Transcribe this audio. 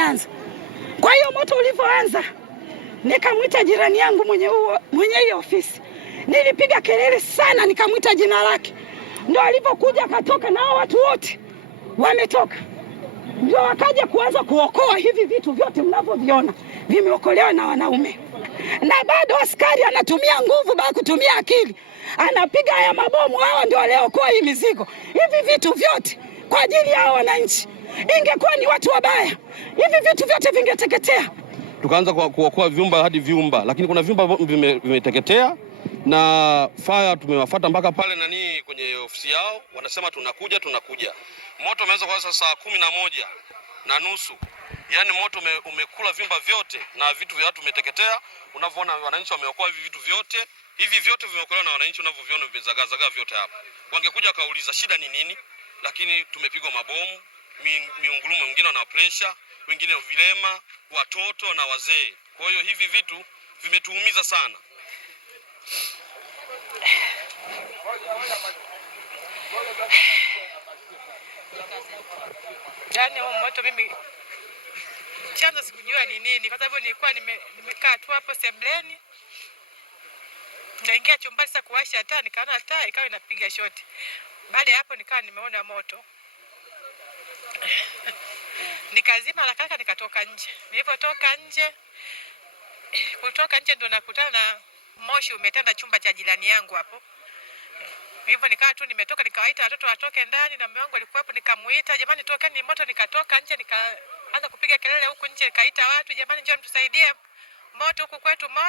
umeanza. Kwa hiyo moto ulivyoanza, nikamwita jirani yangu mwenye hiyo ofisi. Nilipiga kelele sana, nikamwita jina lake. Ndio alipokuja akatoka, na watu wote wametoka. Ndio wakaja kuanza kuokoa hivi vitu vyote mnavyoviona vimeokolewa na wanaume. Na bado askari anatumia nguvu baada kutumia akili. Anapiga haya mabomu, hao ndio waliokoa hii mizigo. Hivi vitu vyote kwa ajili ya wananchi. Ingekuwa ni watu wabaya, hivi vitu vyote vingeteketea. Tukaanza kuokoa vyumba hadi vyumba, lakini kuna vyumba vimeteketea na fire tumewafuata mpaka pale kwenye ofisi yao, wanasema tunakuja. Moto umeanza kuanza saa 11:30. Yaani moto umekula vyumba vyote na vitu vya watu vimeteketea. Unavyoona wananchi wameokoa hivi vitu vyote. Hivi vyote vimeokolewa na wananchi, unavyoviona vimezagaa vyote hapa. Wangekuja wakauliza shida ni nini, lakini tumepigwa mabomu, miungurumo, wengine na pressure, wengine vilema, watoto na wazee. Kwa hiyo hivi vitu vimetuumiza sana. Yaani moto mimi chanzo sikujua ni nini, kwa sababu nilikuwa nimekaa tu hapo sebleni. Naingia chumbani sasa kuwasha taa, nikaona taa ikawa inapiga shoti. Baada ya hapo nikawa nimeona moto. Nikazima la kaka, nikatoka nje. Nilipotoka nje ndo nakutana na moshi umetanda chumba cha jirani yangu hapo. Hivyo nikawa tu nimetoka, nikawaita watoto watoke ndani, na mume wangu alikuwa hapo, nikamuita, jamani tokeni moto. Nikatoka nje, nikaanza kupiga kelele huku nje, nikaita watu, jamani njoo mtusaidie moto huku kwetu moto.